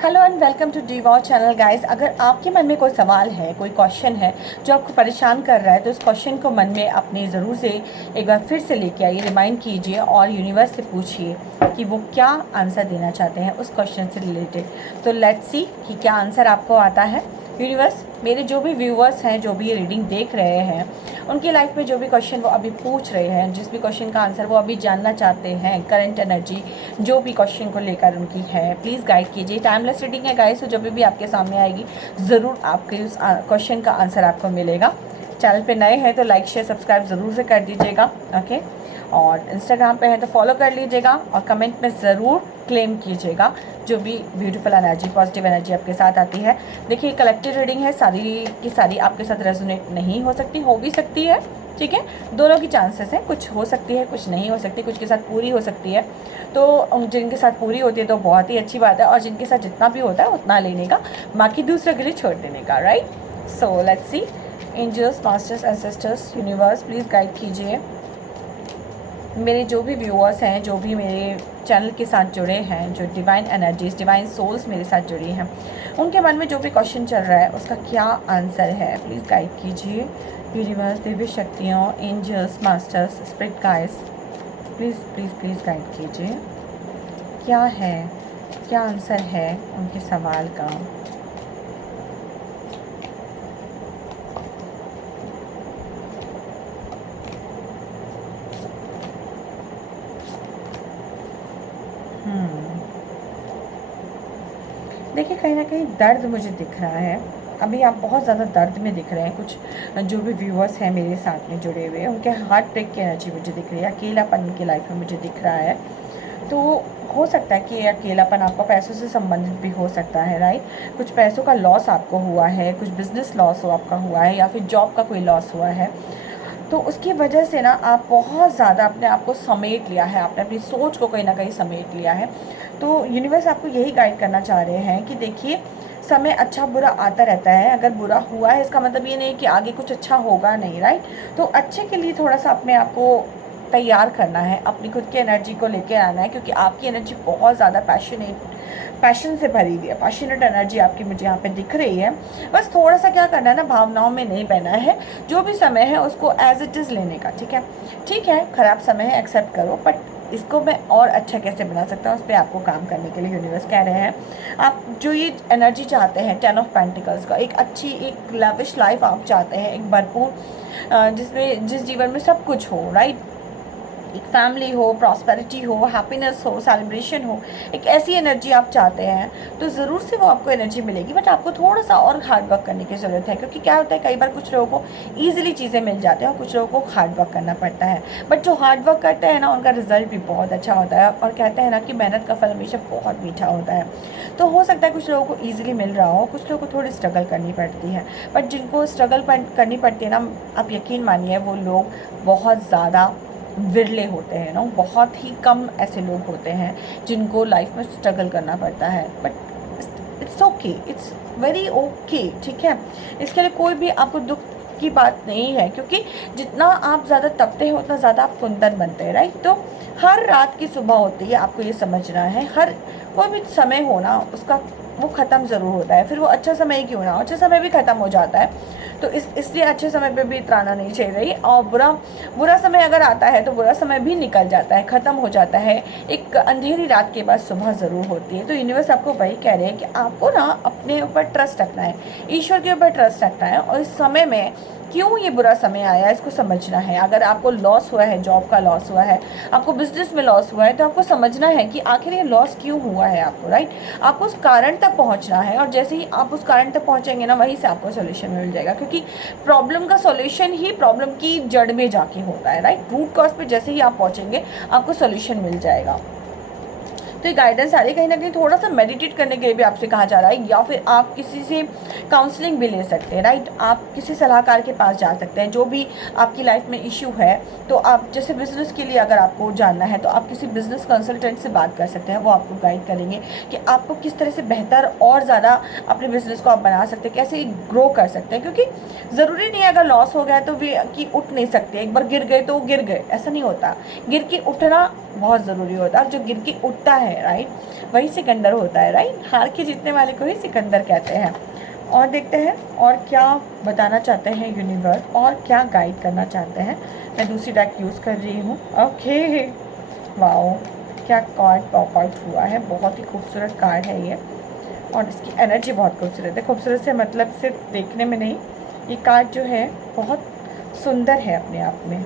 Hello and welcome to the watch channel guys. अगर आपके मन में कोई सवाल है, कोई क्वेश्चन है जो आपको परेशान कर रहा है, तो इस क्वेश्चन को मन में अपने ज़रूर से एक बार फिर से लेके आइए, रिमाइंड कीजिए और यूनिवर्स से पूछिए कि वो क्या आंसर देना चाहते हैं उस क्वेश्चन से रिलेटेड। तो लेट्स सी कि क्या आंसर आपको आता है। यूनिवर्स, मेरे जो भी व्यूअर्स हैं, जो भी ये रीडिंग देख रहे हैं, उनकी लाइफ में जो भी क्वेश्चन वो अभी पूछ रहे हैं, जिस भी क्वेश्चन का आंसर वो अभी जानना चाहते हैं, करंट एनर्जी जो भी क्वेश्चन को लेकर उनकी है, प्लीज़ गाइड कीजिए। टाइमलेस रीडिंग है गाइस, तो जब भी आपके सामने आएगी ज़रूर आपके उस क्वेश्चन का आंसर आपको मिलेगा। चैनल पे नए हैं तो लाइक शेयर सब्सक्राइब ज़रूर से कर दीजिएगा, ओके। और इंस्टाग्राम पे है तो फॉलो कर लीजिएगा और कमेंट में ज़रूर क्लेम कीजिएगा जो भी ब्यूटीफुल एनर्जी, पॉजिटिव एनर्जी आपके साथ आती है। देखिए, कलेक्टिव रीडिंग है, सारी की सारी आपके साथ रेजोनेट नहीं हो सकती, हो भी सकती है, ठीक है। दोनों की चांसेस हैं, कुछ हो सकती है, कुछ नहीं हो सकती, कुछ के साथ पूरी हो सकती है। तो जिनके साथ पूरी होती है तो बहुत ही अच्छी बात है, और जिनके साथ जितना भी होता है उतना लेने का, बाकी दूसरे के लिए छोड़ देने का, right. So let's see. Angels, masters, ancestors, universe, please guide कीजिए मेरे जो भी व्यूअर्स हैं, जो भी मेरे चैनल के साथ जुड़े हैं, जो डिवाइन एनर्जीज, डिवाइन सोल्स मेरे साथ जुड़ी हैं, उनके मन में जो भी क्वेश्चन चल रहा है उसका क्या आंसर है, प्लीज़ गाइड कीजिए। यूनिवर्स, दिव्य शक्तियों, angels, masters, spirit guides, please please please guide कीजिए क्या है, क्या आंसर है उनके सवाल का। देखिए, कहीं ना कहीं दर्द मुझे दिख रहा है। अभी आप बहुत ज़्यादा दर्द में दिख रहे हैं। कुछ जो भी व्यूअर्स हैं मेरे साथ में जुड़े हुए, उनके हार्ट ब्रेक की एनर्जी मुझे दिख रही है, अकेलापन की लाइफ में मुझे दिख रहा है। तो हो सकता है कि ये अकेलापन आपका पैसों से संबंधित भी हो सकता है, राइट। कुछ पैसों का लॉस आपको हुआ है, कुछ बिजनेस लॉस हो आपका हुआ है, या फिर जॉब का कोई लॉस हुआ है। तो उसकी वजह से ना आप बहुत ज़्यादा अपने आप को समेट लिया है, आपने अपनी सोच को कहीं ना कहीं समेट लिया है। तो यूनिवर्स आपको यही गाइड करना चाह रहे हैं कि देखिए, समय अच्छा बुरा आता रहता है। अगर बुरा हुआ है इसका मतलब ये नहीं कि आगे कुछ अच्छा होगा नहीं, राइट। तो अच्छे के लिए थोड़ा सा अपने आप को तैयार करना है, अपनी खुद की एनर्जी को लेकर आना है, क्योंकि आपकी एनर्जी बहुत ज़्यादा पैशन से भरी हुई है। पैशनेट एनर्जी आपकी मुझे यहाँ पे दिख रही है। बस थोड़ा सा क्या करना है ना, भावनाओं में नहीं बहना है। जो भी समय है उसको एज इट इज़ लेने का, ठीक है। ठीक है, ख़राब समय है, एक्सेप्ट करो, बट इसको मैं और अच्छा कैसे बना सकता हूँ उस पर आपको काम करने के लिए यूनिवर्स कह रहे हैं। आप जो ये एनर्जी चाहते हैं, 10 ऑफ पेंटिकल्स का, एक अच्छी, एक लविश लाइफ आप चाहते हैं, एक भरपूर, जिस जीवन में सब कुछ हो, राइट। एक फैमिली हो, प्रॉस्पेरिटी हो, हैप्पीनेस हो, सेलिब्रेशन हो, एक ऐसी एनर्जी आप चाहते हैं, तो ज़रूर से वो आपको एनर्जी मिलेगी। बट आपको थोड़ा सा और हार्ड वर्क करने की ज़रूरत है, क्योंकि क्या होता है, कई बार कुछ लोगों को ईजिली चीज़ें मिल जाती हैं और कुछ लोगों को हार्ड वर्क करना पड़ता है। बट जो हार्ड वर्क करते हैं ना, उनका रिजल्ट भी बहुत अच्छा होता है, और कहते हैं ना कि मेहनत का फल हमेशा बहुत मीठा होता है। तो हो सकता है कुछ लोगों को ईजिली मिल रहा हो, कुछ लोगों को थोड़ी स्ट्रगल करनी पड़ती है। बट जिनको स्ट्रगल करनी पड़ती है ना, आप यकीन मानिए वो लोग बहुत ज़्यादा विरले होते हैं ना, बहुत ही कम ऐसे लोग होते हैं जिनको लाइफ में स्ट्रगल करना पड़ता है। But it's okay, it's very okay, ठीक है। इसके लिए कोई भी आपको दुख की बात नहीं है, क्योंकि जितना आप ज़्यादा तपते हैं उतना ज़्यादा आप कुंदन बनते हैं, राइट। तो हर रात की सुबह होती है, आपको ये समझना है। हर कोई भी समय हो ना, उसका वो ख़त्म ज़रूर होता है। फिर वो अच्छा समय क्यों ना हो, अच्छा समय भी ख़त्म हो जाता है। तो इसलिए अच्छे समय पे भी इतराना नहीं चाहिए, और बुरा समय अगर आता है तो बुरा समय भी निकल जाता है, ख़त्म हो जाता है। एक अंधेरी रात के बाद सुबह ज़रूर होती है। तो यूनिवर्स आपको वही कह रहे हैं कि आपको ना अपने ऊपर ट्रस्ट रखना है, ईश्वर के ऊपर ट्रस्ट रखना है, और इस समय में क्यों ये बुरा समय आया इसको समझना है। अगर आपको लॉस हुआ है, जॉब का लॉस हुआ है, आपको बिजनेस में लॉस हुआ है, तो आपको समझना है कि आखिर ये लॉस क्यों हुआ है आपको, राइट। आपको उस कारण तक पहुंचना है, और जैसे ही आप उस कारण तक पहुंचेंगे ना, वहीं से आपको सोल्यूशन मिल जाएगा, क्योंकि प्रॉब्लम का सोल्यूशन ही प्रॉब्लम की जड़ में जाके होता है, राइट। रूट कॉज पे जैसे ही आप पहुंचेंगे आपको सोल्यूशन मिल जाएगा। तो ये गाइडेंस आ रही है, कहीं ना कहीं थोड़ा सा मेडिटेट करने के लिए भी आपसे कहा जा रहा है, या फिर आप किसी से काउंसलिंग भी ले सकते हैं, राइट। आप किसी सलाहकार के पास जा सकते हैं, जो भी आपकी लाइफ में इश्यू है। तो आप जैसे बिजनेस के लिए अगर आपको जानना है तो आप किसी बिजनेस कंसल्टेंट से बात कर सकते हैं, वो आपको गाइड करेंगे कि आपको किस तरह से बेहतर और ज़्यादा अपने बिजनेस को आप बना सकते हैं, कैसे ग्रो कर सकते हैं। क्योंकि ज़रूरी नहीं है अगर लॉस हो गया तो वे कि उठ नहीं सकते, एक बार गिर गए तो गिर गए, ऐसा नहीं होता। गिर के उठना बहुत ज़रूरी होता है, और जो गिर के उठता है है, राइट, वही सिकंदर होता है, राइट, हार के जीतने वाले को ही सिकंदर कहते हैं। और देखते हैं और क्या बताना चाहते हैं यूनिवर्स, और क्या गाइड करना चाहते हैं। मैं दूसरी डेक यूज़ कर रही हूँ। ओके, वाओ, क्या कार्ड पॉप आउट हुआ है, बहुत ही खूबसूरत कार्ड है ये, और इसकी एनर्जी बहुत खूबसूरत है। खूबसूरत से मतलब सिर्फ देखने में नहीं, ये कार्ड जो है बहुत सुंदर है अपने आप में।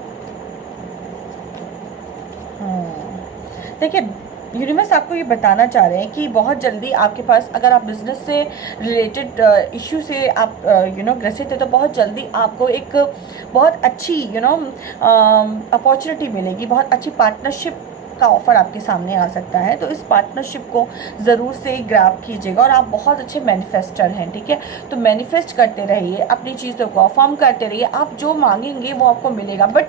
देखिए, यूनिवर्स आपको ये बताना चाह रहे हैं कि बहुत जल्दी आपके पास, अगर आप बिज़नेस से रिलेटेड इश्यू से आप ग्रसित है, तो बहुत जल्दी आपको एक बहुत अच्छी अपॉर्चुनिटी मिलेगी, बहुत अच्छी पार्टनरशिप का ऑफ़र आपके सामने आ सकता है। तो इस पार्टनरशिप को ज़रूर से ग्रैब कीजिएगा। और आप बहुत अच्छे मैनिफेस्टर हैं, ठीक है, तो मैनिफेस्ट करते रहिए, अपनी चीज़ों को अफर्म करते रहिए। आप जो मांगेंगे वो आपको मिलेगा, बट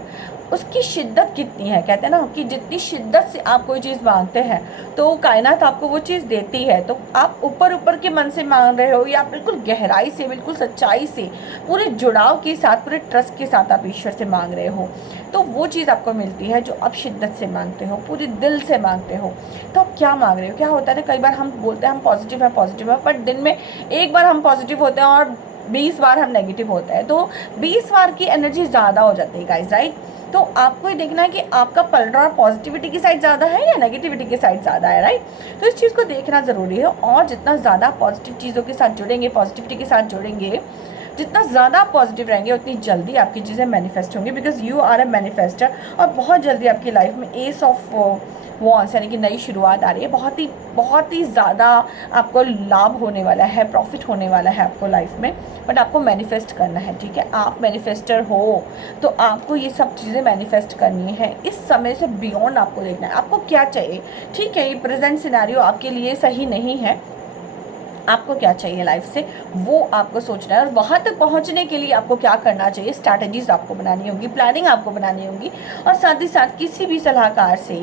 उसकी शिद्दत कितनी है, कहते हैं ना कि जितनी शिद्दत से आप कोई चीज़ मांगते हैं तो कायनात आपको वो चीज़ देती है। तो आप ऊपर ऊपर के मन से मांग रहे हो, या आप बिल्कुल गहराई से, बिल्कुल सच्चाई से, पूरे जुड़ाव के साथ, पूरे ट्रस्ट के साथ आप ईश्वर से मांग रहे हो, तो वो चीज़ आपको मिलती है जो आप शिद्दत से मांगते हो, पूरे दिल से मांगते हो। तो आप क्या मांग रहे हो? क्या होता है ना, कई बार हम बोलते हैं हम पॉजिटिव है, बट दिन में एक बार हम पॉजिटिव होते हैं और 20 बार हम नेगेटिव होते हैं, तो 20 बार की एनर्जी ज़्यादा हो जाती है गाइस, राइट। तो आपको ये देखना है कि आपका पलड़ा पॉजिटिविटी की साइड ज़्यादा है या नेगेटिविटी की साइड ज़्यादा है, राइट। तो इस चीज़ को देखना ज़रूरी है। और जितना ज़्यादा पॉजिटिव चीज़ों के साथ जुड़ेंगे, पॉजिटिविटी के साथ जुड़ेंगे, जितना ज़्यादा पॉजिटिव रहेंगे, उतनी जल्दी आपकी चीज़ें मैनिफेस्ट होंगी, because you are a manifester. और बहुत जल्दी आपकी लाइफ में एस ऑफ वॉन्स यानी कि नई शुरुआत आ रही है। बहुत ही ज़्यादा आपको लाभ होने वाला है, प्रॉफिट होने वाला है आपको लाइफ में, बट आपको मैनिफेस्ट करना है, ठीक है। आप मैनिफेस्टर हो तो आपको ये सब चीज़ें मैनिफेस्ट करनी है। इस समय से बियॉन्ड आपको देखना है आपको क्या चाहिए, ठीक है। ये प्रेजेंट सिनेरियो आपके लिए सही नहीं है, आपको क्या चाहिए लाइफ से वो आपको सोचना है। और वहाँ तक पहुँचने के लिए आपको क्या करना चाहिए, स्ट्रैटेजीज आपको बनानी होगी, प्लानिंग आपको बनानी होगी। और साथ ही साथ किसी भी सलाहकार से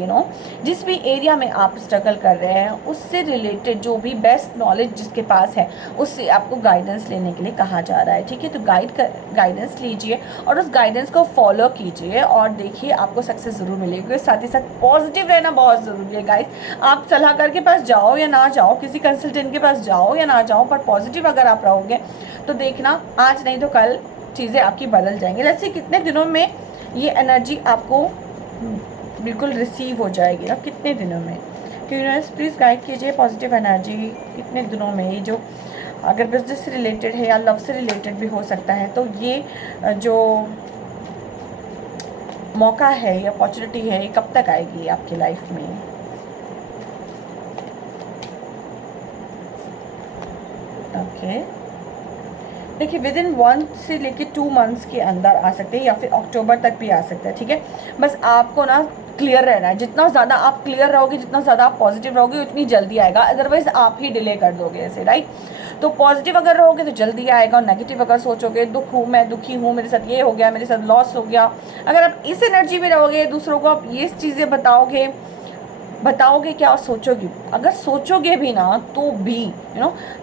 जिस भी एरिया में आप स्ट्रगल कर रहे हैं उससे रिलेटेड जो भी बेस्ट नॉलेज जिसके पास है उससे आपको गाइडेंस लेने के लिए कहा जा रहा है, ठीक है। तो गाइडेंस लीजिए और उस गाइडेंस को फॉलो कीजिए और देखिए आपको सक्सेस ज़रूर मिलेगी। साथ ही साथ पॉजिटिव रहना बहुत ज़रूरी है गाइस। आप सलाहकार के पास जाओ या ना जाओ, किसी कंसल्टेंट के पास जाओ या ना जाओ, पर पॉजिटिव अगर आप रहोगे तो देखना आज नहीं तो कल चीज़ें आपकी बदल जाएंगी। जैसे कितने दिनों में ये एनर्जी आपको बिल्कुल रिसीव हो जाएगी, ना कितने दिनों में। यूनिवर्स प्लीज़ गाइड कीजिए पॉजिटिव एनर्जी कितने दिनों में, ये जो अगर बिजनेस से रिलेटेड है या लव से रिलेटेड भी हो सकता है, तो ये जो मौका है, ये अपॉर्चुनिटी है, ये कब तक आएगी आपकी लाइफ में। ओके, देखिए विद इन 1 से लेके 2 मंथ्स के अंदर आ सकते हैं या फिर अक्टूबर तक भी आ सकता है, ठीक है। बस आपको ना क्लियर रहना है, जितना ज़्यादा आप क्लियर रहोगे, जितना ज़्यादा आप पॉजिटिव रहोगे उतनी जल्दी आएगा, अदरवाइज आप ही डिले कर दोगे ऐसे, राइट। तो पॉजिटिव अगर रहोगे तो जल्दी आएगा, और नेगेटिव अगर सोचोगे दुख हूँ मैं, दुखी हूँ, मेरे साथ ये हो गया, मेरे साथ लॉस हो गया, अगर आप इस एनर्जी में रहोगे, दूसरों को आप ये चीज़ें बताओगे क्या और सोचोगे, अगर सोचोगे भी ना तो भी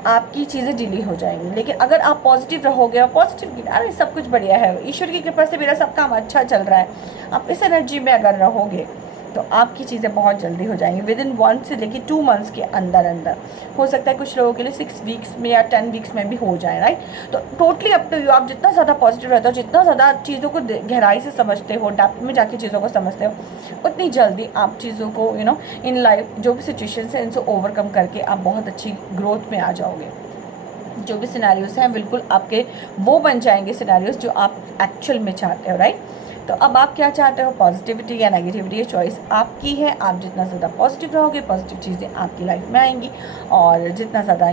आपकी चीज़ें डिले हो जाएंगी। लेकिन अगर आप पॉजिटिव रहोगे और पॉजिटिव, अरे सब कुछ बढ़िया है, ईश्वर की कृपा से मेरा सब काम अच्छा चल रहा है, आप इस एनर्जी में अगर रहोगे तो आपकी चीज़ें बहुत जल्दी हो जाएंगी। विद इन 1 से लेके 2 मंथ्स के अंदर हो सकता है कुछ लोगों के लिए 6 वीक्स में या 10 वीक्स में भी हो जाए, राइट। तो टोटली अप टू यू, आप जितना ज़्यादा पॉजिटिव रहते हो, जितना ज़्यादा चीज़ों को गहराई से समझते हो, डेप्थ में जाके चीज़ों को समझते हो, उतनी जल्दी आप चीज़ों को इन लाइफ जो भी सिचुएशंस हैं इनसे ओवरकम करके आप बहुत अच्छी ग्रोथ में आ जाओगे। जो भी सिनेरियोस हैं बिल्कुल आपके वो बन जाएंगे सिनेरियोस जो आप एक्चुअल में चाहते हो, राइट। तो अब आप क्या चाहते हो, पॉजिटिविटी या नेगेटिविटी, ये चॉइस आपकी है। आप जितना ज़्यादा पॉजिटिव रहोगे, पॉजिटिव चीज़ें आपकी लाइफ में आएंगी, और जितना ज़्यादा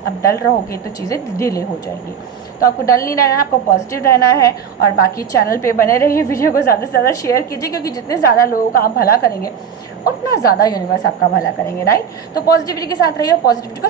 आप डल रहोगे तो चीज़ें डिले हो जाएंगी। तो आपको डल नहीं रहना है, आपको पॉजिटिव रहना है। और बाकी चैनल पे बने रहिए, वीडियो को ज़्यादा से ज़्यादा शेयर कीजिए, क्योंकि जितने ज़्यादा लोगों का आप भला करेंगे उतना ज़्यादा यूनिवर्स आपका भला करेंगे, राइट। तो पॉजिटिविटी के साथ रहिए, पॉजिटिविटी को